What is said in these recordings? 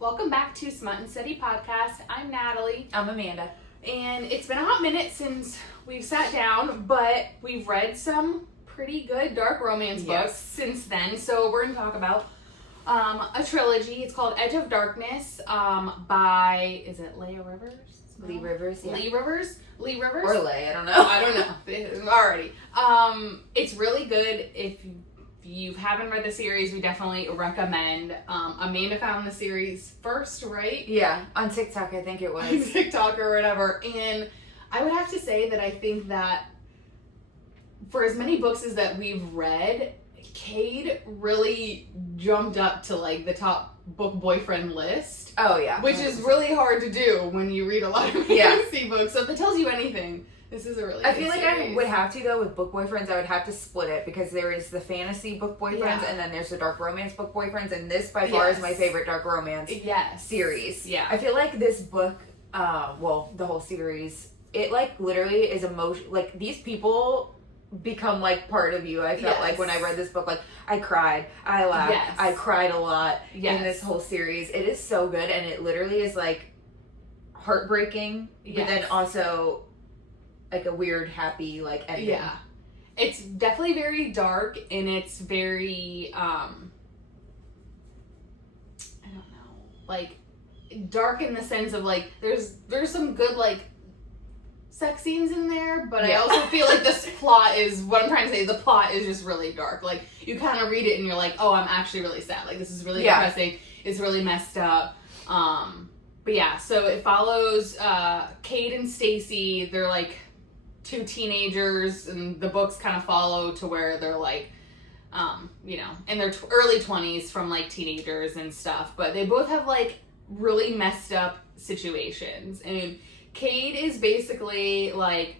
Welcome back to Smut N Study podcast. I'm Natalie. I'm Amanda. And it's been a hot minute since we've sat down, but we've read some pretty good dark romance books since then. So we're going to talk about a trilogy. It's called Edge of Darkness by, is it Leigh Rivers? Leigh Rivers, yeah. Leigh Rivers? Or Leigh, I don't know. I don't know. Alrighty. It's really good. If you haven't read the series, we definitely recommend. Amanda found the series first, right? Yeah, on TikTok, I think it was. On TikTok or whatever. And I would have to say that I think that for as many books as that we've read, Cade really jumped up to like the top book boyfriend list. Oh, yeah. Which 100%. Is really hard to do when you read a lot of fantasy books. So if it tells you anything, this is a really I feel like series. I would have to, though, with book boyfriends, I would have to split it because there is the fantasy book boyfriends and then there's the dark romance book boyfriends, and this by far is my favorite dark romance series. Yeah. I feel like this book, the whole series, it like literally is emotion. Like these people become like part of you. I felt like when I read this book, like I cried, I laughed, I cried a lot in this whole series. It is so good, and it literally is like heartbreaking, but then also like a weird, happy, like, ending. Yeah. It's definitely very dark, and it's very, I don't know, like, dark in the sense of, like, there's some good, like, sex scenes in there, but I also feel like this plot is, what I'm trying to say, the plot is just really dark. Like, you kind of read it, and you're like, oh, I'm actually really sad. Like, this is really depressing. It's really messed up. But yeah, so it follows, Cade and Stacy. They're, like, two teenagers, and the books kind of follow to where they're like, in their early 20s from like teenagers and stuff, but they both have like really messed up situations. And Cade is basically like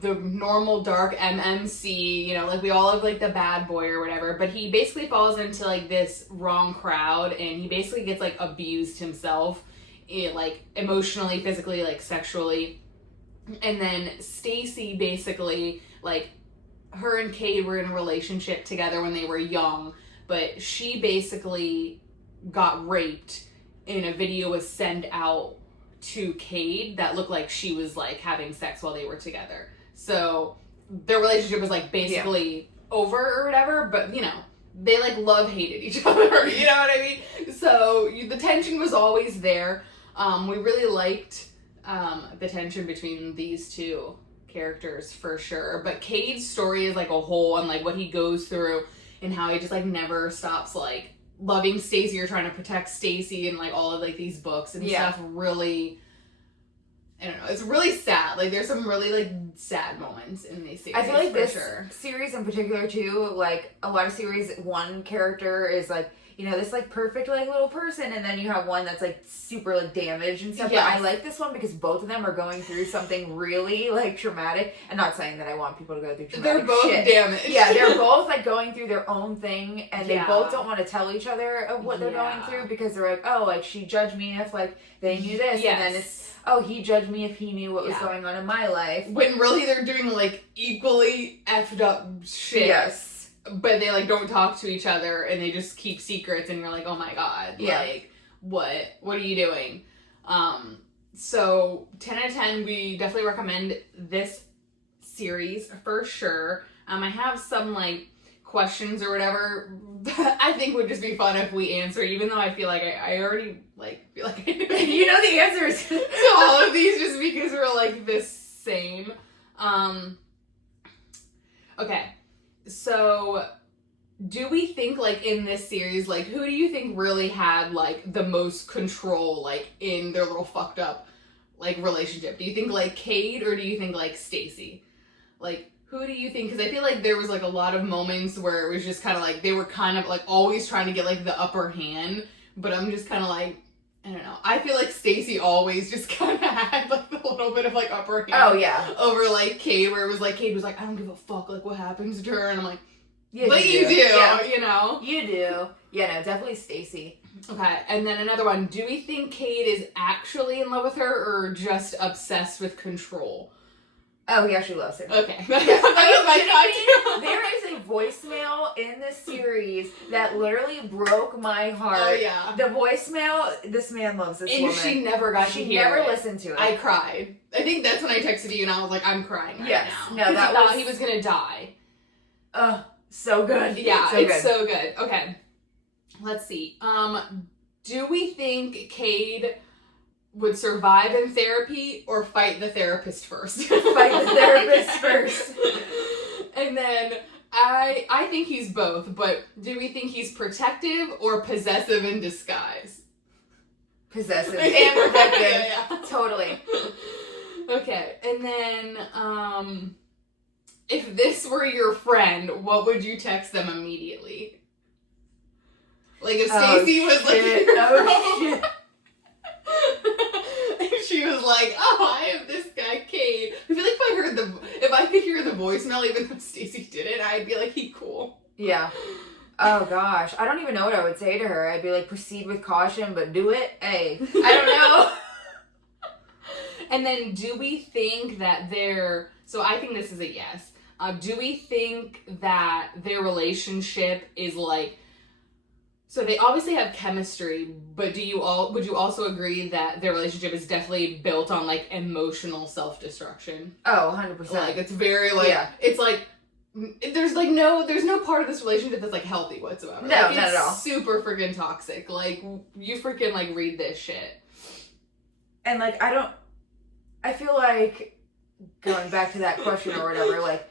the normal dark MMC, like we all have like the bad boy or whatever, but he basically falls into like this wrong crowd, and he basically gets like abused himself, like emotionally, physically, like sexually. And then Stacy basically, like, her and Cade were in a relationship together when they were young, but she basically got raped, and a video was sent out to Cade that looked like she was, like, having sex while they were together. So their relationship was, like, basically over or whatever, but, they, like, love-hated each other, you know what I mean? So the tension was always there. We really liked the tension between these two characters for sure, but Cade's story is like a whole, and like what he goes through and how he just like never stops like loving Stacy or trying to protect Stacy, and like all of like these books and stuff really, I don't know, it's really sad. Like there's some really like sad moments in these series. I feel like this series in particular too, like a lot of series, one character is like, this like perfect like little person, and then you have one that's like super like damaged and stuff. But I like this one because both of them are going through something really like traumatic. I'm not saying that I want people to go through traumatic They're both damaged. Yeah, they're both like going through their own thing, and they both don't want to tell each other of what they're going through, because they're like, oh, like she judged me if like they knew this, and then it's, oh, he judged me if he knew what was going on in my life. When really they're doing like equally effed up shit. Yes. But they, like, don't talk to each other, and they just keep secrets, and you're like, oh my god, like, what are you doing? So, 10 out of 10, we definitely recommend this series, for sure. I have some, like, questions or whatever that I think would just be fun if we answer, even though I feel like I already, like, feel like I know you know the answers to all of these, just because we're, like, the same. Okay. So, do we think, like, in this series, like, who do you think really had, like, the most control, like, in their little fucked up, like, relationship? Do you think, like, Cade, or do you think, like, Stacy? Like, who do you think? Because I feel like there was, like, a lot of moments where it was just kind of, like, they were kind of, like, always trying to get, like, the upper hand, but I'm just kind of, like, I don't know. I feel like Stacy always just kind of had, like, a little bit of, like, upper hand. Oh, yeah. Over, like, Cade, where it was, like, Cade was like, I don't give a fuck, like, what happens to her? And I'm like, yeah, but you do, You do. Yeah, no, definitely Stacy. Okay, and then another one. Do we think Cade is actually in love with her, or just obsessed with control? Oh, he actually loves her. Okay. Yeah. There is a voicemail in this series that literally broke my heart. Oh, yeah. The voicemail, this man loves this woman. And she never got to hear never it. listened to it. I cried. I think that's when I texted you and I was like, I'm crying right now. No, that thought he was gonna die. So good. Yeah, it's so good. Okay. Let's see. Do we think Cade would survive in therapy or fight the therapist first? Fight the therapist first. And then I think he's both, but do we think he's protective or possessive in disguise? Possessive and protective. Yeah. Totally. Okay, and then if this were your friend, what would you text them immediately? Like if Stacy was like shit. if she was like, oh, I have this guy Cade. I feel like if I could hear the voicemail even though Stacy did it, I'd be like, he cool. Yeah. Oh gosh, I don't even know what I would say to her. I'd be like, proceed with caution, but do it. Hey, I don't know. And then, do we think that so I think this is a yes. Do we think that their relationship is like, so they obviously have chemistry, but would you also agree that their relationship is definitely built on like emotional self-destruction? Oh, 100%. Like it's very like, it's like, there's no part of this relationship that's like healthy whatsoever. No, like, not at all. Super freaking toxic. Like you freaking like read this shit. And like, I feel like going back to that question or whatever, like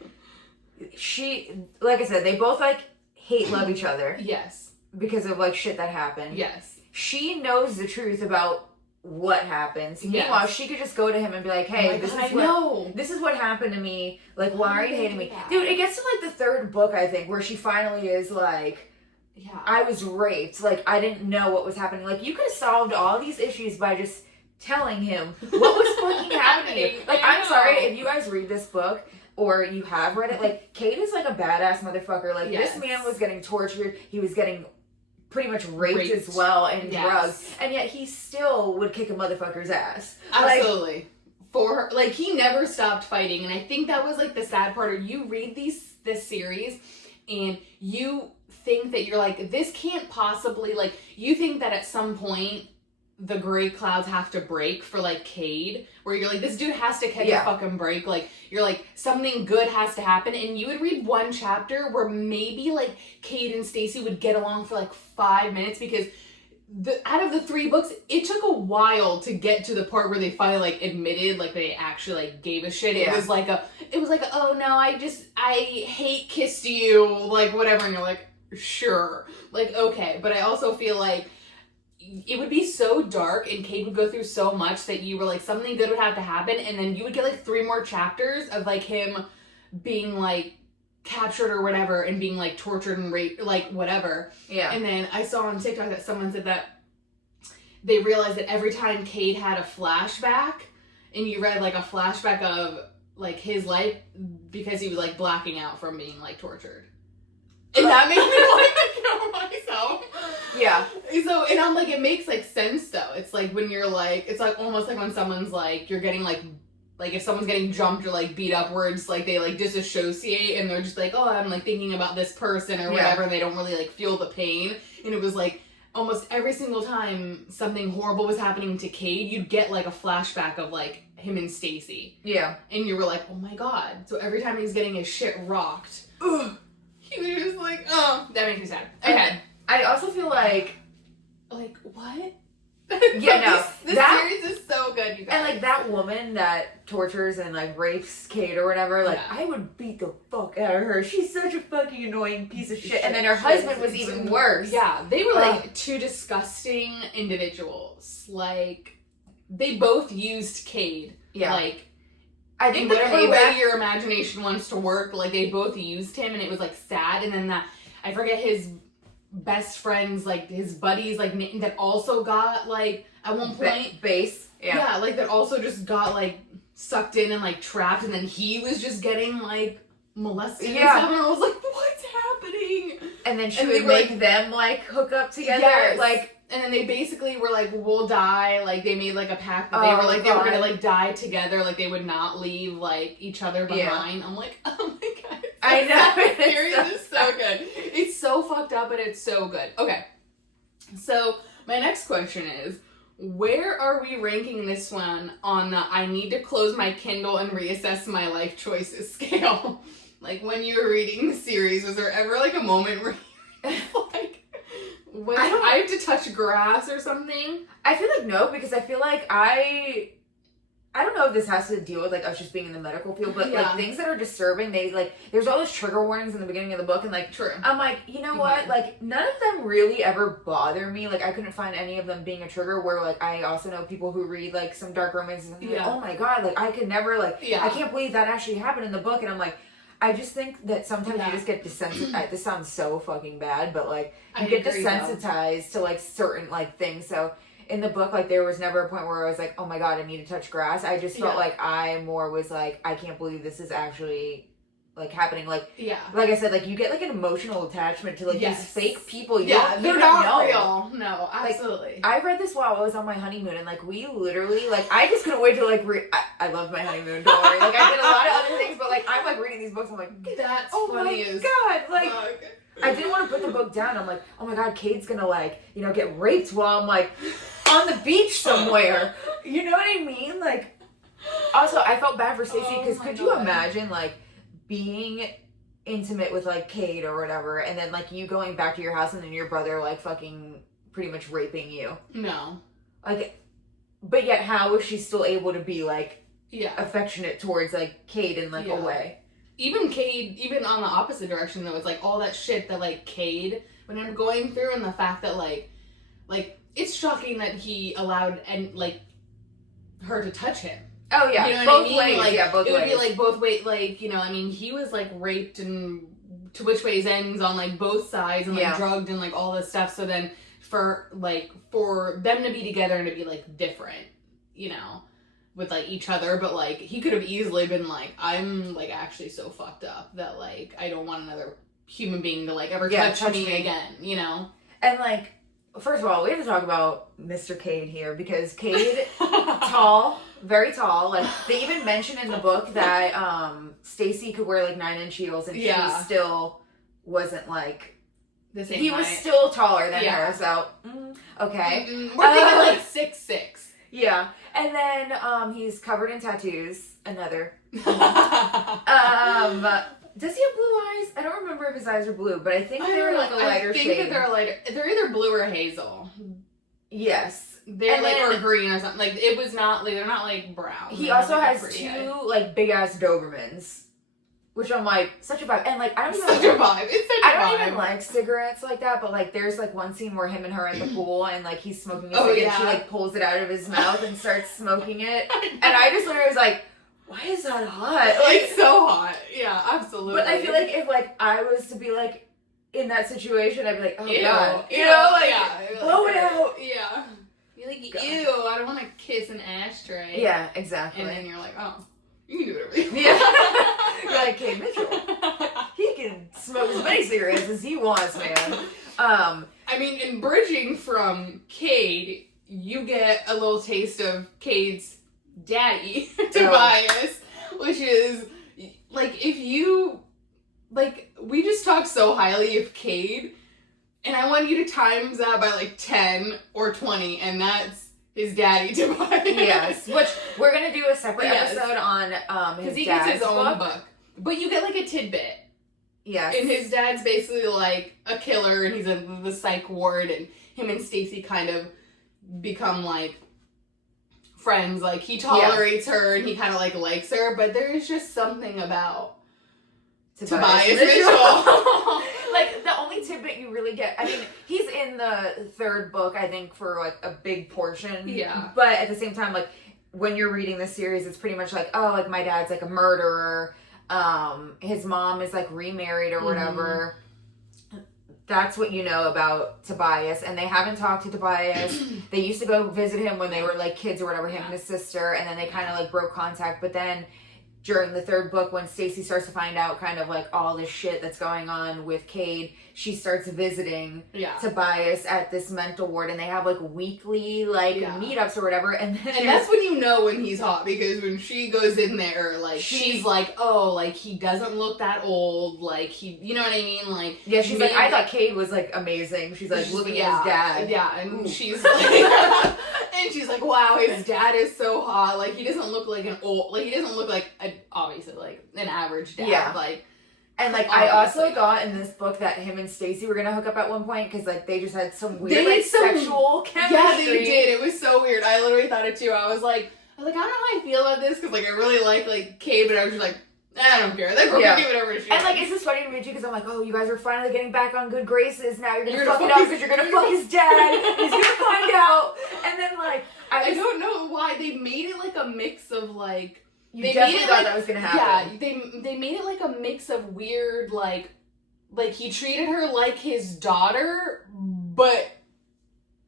like I said, they both like love each other. Yes. Because of like shit that happened. Yes. She knows the truth about what happens. Yes. Meanwhile, she could just go to him and be like, hey, this is what happened to me. Like, why are you hating me? Dude, it gets to like the third book, I think, where she finally is like, yeah, I was raped. Like, I didn't know what was happening. Like, you could have solved all these issues by just telling him what was fucking happening to you. Like, I'm sorry, if you guys read this book or you have read it, like, Cade is like a badass motherfucker. Like, this man was getting tortured. He was getting pretty much raped as well and drugged, and yet he still would kick a motherfucker's ass. Absolutely. Like, for her, like he never stopped fighting, and I think that was like the sad part. You read this series, and you think that you're like, this can't possibly, like, you think that at some point the gray clouds have to break for like Cade, where you're like, this dude has to catch a fucking break. Like, you're like, something good has to happen. And you would read one chapter where maybe like Cade and Stacy would get along for like 5 minutes, because out of the 3 books, it took a while to get to the part where they finally like admitted like they actually like gave a shit. It was like oh no, I hate kissed you, like whatever, and you're like, sure, like okay. But I also feel like it would be so dark and Cade would go through so much that you were like, something good would have to happen, and then you would get like 3 more chapters of like him being like captured or whatever and being like tortured and raped, like whatever. Yeah. And then I saw on TikTok that someone said that they realized that every time Cade had a flashback, and you read like a flashback of like his life, because he was like blacking out from being like tortured. And that made me want to kill myself. Yeah. So, and I'm like, it makes like sense though. It's like when you're like, it's like almost like when someone's like, you're getting like if someone's getting jumped or like beat up, where it's like they like disassociate and they're just like, oh, I'm like thinking about this person or whatever, and they don't really like feel the pain. And it was like almost every single time something horrible was happening to Cade, you'd get like a flashback of like him and Stacy. Yeah. And you were like, oh my god. So every time he's getting his shit rocked, ugh, he was just like, oh, that makes me sad. Okay. I also feel like what? Yeah, no. This series is so good, you guys. And like that woman that tortures and like rapes Cade or whatever, like I would beat the fuck out of her. She's such a fucking annoying piece of shit. And then her husband was even worse. Yeah, they were like 2 disgusting individuals. Like, they both used Cade. Yeah. Like, I think whatever way your imagination wants to work, like they both used him, and it was like sad. And then I forget his best friends, like his buddies, like that also got like at one point base. Yeah, like that also just got like sucked in and like trapped, and then he was just getting like molested. And stuff, and I was like, what's happening? And then she would make them like hook up together. Yes. Like And then they basically were like, we'll die. Like, they made, like, a pact that they were going to, like, die together. Like, they would not leave, like, each other behind. Yeah. I'm like, oh my God. I know. The series is so good. It's so fucked up, but it's so good. Okay. So, my next question is, where are we ranking this one on the I need to close my Kindle and reassess my life choices scale? Like, when you were reading the series, was there ever, like, a moment where you were like, when I have to touch grass or something? I feel like no, because I feel like I don't know if this has to deal with, like, us just being in the medical field, but, like, things that are disturbing, they, like, there's all those trigger warnings in the beginning of the book, and, like, True. I'm like, you know what? Like, none of them really ever bother me. Like, I couldn't find any of them being a trigger, where, like, I also know people who read, like, some dark romances, and like, oh my God, like, I could never, like, I can't believe that actually happened in the book, and I'm like, I just think that sometimes you just get desensitized. This sounds so fucking bad, but, like, you get desensitized to, like, certain, like, things. So in the book, like, there was never a point where I was like, oh my God, I need to touch grass. I just felt like I more was like, I can't believe this is actually, like, happening. Like, like I said, like, you get, like, an emotional attachment to, like, these fake people. They're not real. No, absolutely. Like, I read this while I was on my honeymoon, and, like, we literally, like, I just couldn't wait to, like, I loved my honeymoon, don't worry. Like, I did a lot of other things, but, like, I'm, like, reading these books, I'm like, that's funny as God, like, I didn't want to put the book down. I'm like, oh my God, Cade's gonna, like, you know, get raped while I'm, like, on the beach somewhere. You know what I mean? Like, also, I felt bad for Stacey, because could you imagine, like, being intimate with, like, Cade or whatever, and then, like, you going back to your house and then your brother, like, fucking pretty much raping you? No. Like, but yet how is she still able to be, like, affectionate towards, like, Cade in, like, a way? Even Cade, even on the opposite direction, though, it's, like, all that shit that, like, Cade, when I'm going through, and the fact that, like, it's shocking that he allowed, and, like, her to touch him. Oh, yeah. You know both what I mean? ways. Like, yeah, both ways. It would be, like, both ways, like, you know, I mean, he was, like, raped and to which ways ends on, like, both sides, and, like, drugged and, like, all this stuff, so then for them to be together and to be, like, different, you know, with, like, each other, but, like, he could have easily been like, I'm, like, actually so fucked up that, like, I don't want another human being to, like, ever touch me again, you know? And, like, first of all, we have to talk about Mr. Cade here, because Cade, tall, very tall. Like, they even mention in the book that Stacey could wear, like, 9-inch heels, and she still wasn't, like, the same he height. Was still taller than her, so, okay. We're thinking, like, 6'6". Yeah. And then he's covered in tattoos. Another. Does he have blue eyes? I don't remember if his eyes are blue, but I think they're like a lighter shade. I think that they're lighter. They're either blue or hazel. Yes. They're like, or green or something. Like, it was not, like, they're not, like, brown. He also has two, like, big-ass Dobermans. Which I'm like, such a vibe. And, like, I don't even... Such a vibe. It's such a vibe. I don't even like cigarettes like that, but, like, there's, like, one scene where him and her in the pool, and, like, he's smoking a cigarette, and she, like, pulls it out of his mouth and starts smoking it. And I just literally was like, why is that hot? Like, it's so hot. Yeah, absolutely. But I feel like if, like, I was to be, like, in that situation, I'd be like, oh, ew, God. You know, like, blow it out. Yeah. You're like, ew, I don't want to kiss an ashtray. Yeah, exactly. And then you're like, oh, you can do whatever you want. Yeah. You're like, Cade Mitchell. He can smoke as many cigarettes as he wants, man. I mean, in bridging from Cade, you get a little taste of Cade's daddy, Tobias, which is, like, if you, like, we just talk so highly of Cade, and I want you to times that by, like, 10 or 20, and that's his daddy, Tobias. Yes, which we're going to do a separate episode on his dad's because he gets his own book. But you get, like, a tidbit. Yes. And his dad's basically, like, a killer, and he's in the psych ward, and him and Stacey kind of become, like, friends. Like, he tolerates her, and he kind of, like, likes her, but there's just something about Tobias Mitchell. Like, the only tidbit you really get, I mean, he's in the third book, I think, for, like, a big portion. Yeah. But at the same time, like, when you're reading this series, it's pretty much like, oh, like, my dad's, like, a murderer. His mom is, like, remarried or whatever. That's what you know about Tobias. And they haven't talked to Tobias. They used to go visit him when they were, like, kids or whatever, him and his sister. And then they kind of, like, broke contact. But then during the third book, when Stacy starts to find out kind of like all this shit that's going on with Cade, she starts visiting Tobias at this mental ward, and they have like weekly like meetups or whatever. And that's when you know when he's hot, because when she goes in there, like she's like, oh, like he doesn't look that old, like he, you know what I mean, like she's like, I thought Cade was like amazing. She's like looking at his dad, and she's like, and she's like, wow, his dad is so hot, like he doesn't look like an old, like he doesn't look like obviously like an average dad, like. And, like, I also thought in this book that him and Stacy were going to hook up at one point, because, like, they just had some weird, sexual chemistry. Yeah, they did. It was so weird. I literally thought it, too. I was like, I don't know how I feel about this, because, like, I really like Cade, but I was just like, I don't care. They broke do whatever she And, like, it's just funny to me, too, because I'm like, oh, you guys are finally getting back on good graces. Now you're going to fuck it up, because you're going to fuck his dad. He's going to find out. And then, like, I don't know why. They made it, like, a mix of, like... They definitely thought that was gonna happen. Yeah, they made it like a mix of weird, like he treated her like his daughter, but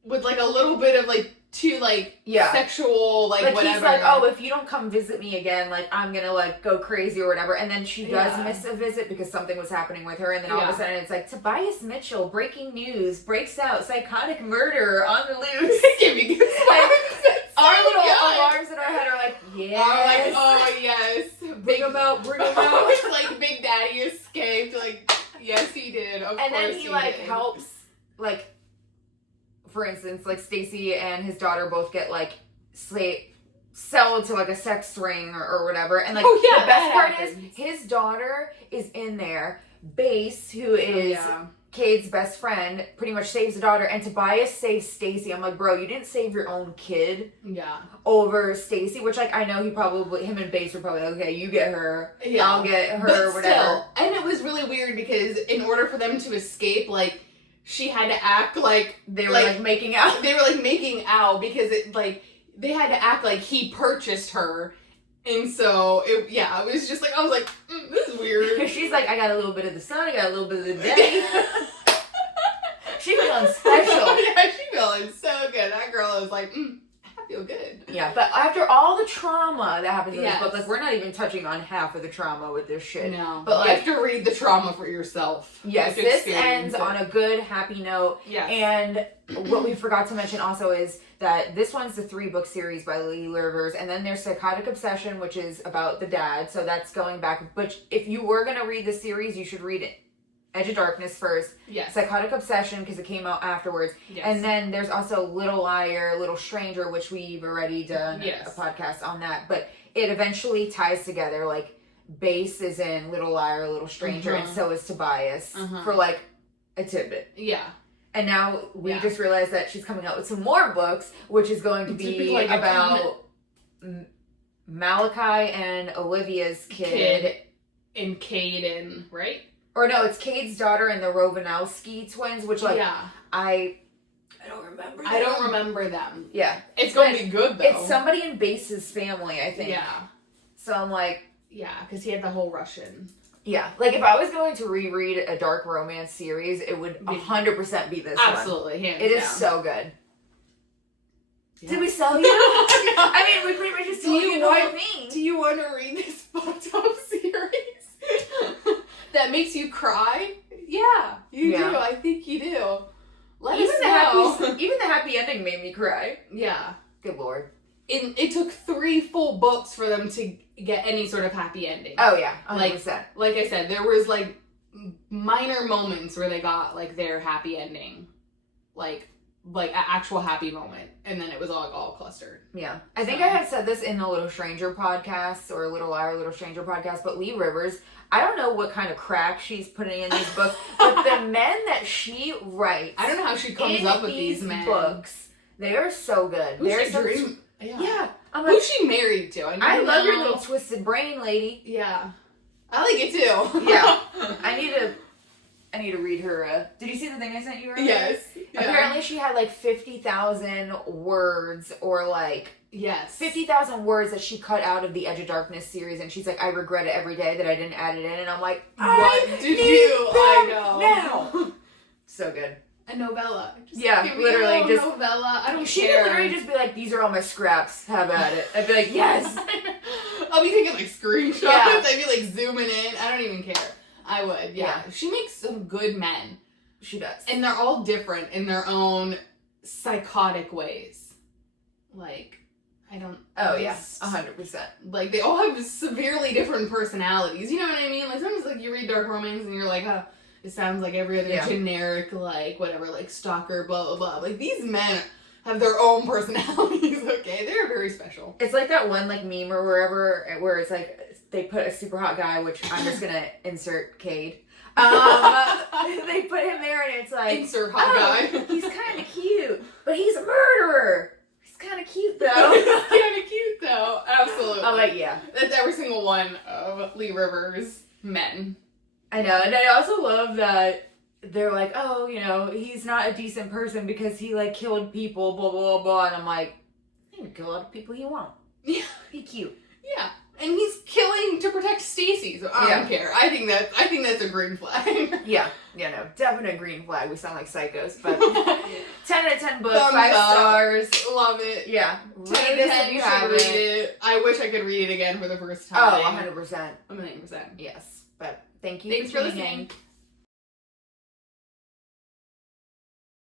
with like a little bit of like too like sexual, like whatever. He's like, oh, if you don't come visit me again, like I'm gonna like go crazy or whatever. And then she does miss a visit because something was happening with her, and then all of a sudden it's like, Tobias Mitchell, breaking news, breaks out, psychotic murder on the loose. Give me goosebumps. Our little alarms in our head are like, yes. Like, oh, yes. Bring them out, bring them out. Like, Big Daddy escaped. Like, yes, he did. Of course then he like, did. helps, like, for instance, like, Stacy and his daughter both get, like, sold to, like, a sex ring or whatever. And, like, the best part is, his daughter is in there. Bass, who is... Cade's best friend, pretty much saves the daughter, and Tobias saves Stacy. I'm like, bro, you didn't save your own kid over Stacy, which, like, I know him and Bass were probably like, okay, you get her, I'll get her, but whatever. Still, and it was really weird because in order for them to escape, like, she had to act like... They were, like making out. They were, like, making out because, it like, they had to act like he purchased her. And so, it was just like, I was like, this is weird. She's like, I got a little bit of the sun, I got a little bit of the day. She feeling special. Yeah, she feeling so good. That girl was like, I feel good. Yeah, but after all the trauma that happens in this book, like, we're not even touching on half of the trauma with this shit. No. But, like, you have to read the trauma for yourself. Yes, this ends on a good, happy note. Yes. And what we forgot to mention also is that this one's the 3-book series by Leigh Rivers, and then there's Psychotic Obsession, which is about the dad, so that's going back. But if you were going to read the series, you should read Edge of Darkness first. Yes. Psychotic Obsession, because it came out afterwards. Yes. And then there's also Little Liar, Little Stranger, which we've already done a podcast on that. But it eventually ties together. Like, Bass is in Little Liar, Little Stranger, and so is Tobias for, like, a tidbit. Yeah. And now we just realized that she's coming out with some more books, which is going to be like about Malachi and Olivia's kid. And Caden, right? Or no, it's Cade's daughter and the Rovanowski twins, which, like, I don't remember them. I don't remember them. Yeah. It's going to be good, though. It's somebody in Bass's family, I think. Yeah. So I'm like... Yeah, because he had the whole Russian... Yeah, like, if I was going to reread a dark romance series, it would 100% be this Absolutely, one. Hands It is down. So good. Yeah. Did we sell you? I mean, we pretty much just told you what it means. Do you want to read this fucked up series that makes you cry? Yeah, you do. I think you do. Let us know. Even the happy ending made me cry. Yeah. Good Lord. It took 3 full books for them to get any sort of happy ending. Oh yeah, 100%. Like I said, there was like minor moments where they got like their happy ending, like an actual happy moment, and then it was all clustered. Yeah, I think I had said this in the Little Stranger podcast or Little Liar, Little Stranger podcast, but Leigh Rivers, I don't know what kind of crack she's putting in these books, but the men that she writes, I don't know how she comes up with these men. Books, they are so good. They're so dream. Yeah. I'm like, who's she married to? I love your little twisted brain, lady. Yeah. I like it too. Yeah. I need to read her. Did you see the thing I sent you earlier? Yes. Yeah. Apparently she had like 50,000 words or like... Yes. 50,000 words that she cut out of the Edge of Darkness series, and she's like, I regret it every day that I didn't add it in, and I'm like, what did you? I know. Now. So good. A novella. Just give me literally just novella. I don't she care. She could literally just be like, these are all my scraps. Have at it. I'd be like, yes. I'll be taking like screenshots. Yeah. I'd be like zooming in. I don't even care. I would. Yeah. She makes some good men. She does. And they're all different in their own psychotic ways. Like, I don't... Oh, yes. 100%. Like, they all have severely different personalities. You know what I mean? Like, sometimes, like, you read dark romance and you're like, oh, it sounds like every other generic, like, whatever, like, stalker, blah, blah, blah. Like, these men have their own personalities, okay? They're very special. It's like that one, like, meme or wherever, where it's like, they put a super hot guy, which I'm just gonna insert Cade. They put him there and it's like, insert hot guy. He's kind of cute, but he's a murderer. He's kind of cute though. He's kind of cute though. Absolutely. I'm like, yeah. That's every single one of Leigh Rivers' men. I know, and I also love that they're like, oh, you know, he's not a decent person because he like killed people, blah blah blah, and I'm like, he can kill a lot of people he won't. Yeah. Be cute. Yeah. And he's killing to protect Stacy, so I don't care. I think that's a green flag. Yeah, no, definite green flag. We sound like psychos, but 10 out of 10 books, Thumbs 5 up. stars. Love it. Yeah, 10 out of 10, you should read it. I wish I could read it again for the first time. Oh, 100%. A million %. Yes, but thanks for tuning listening. in.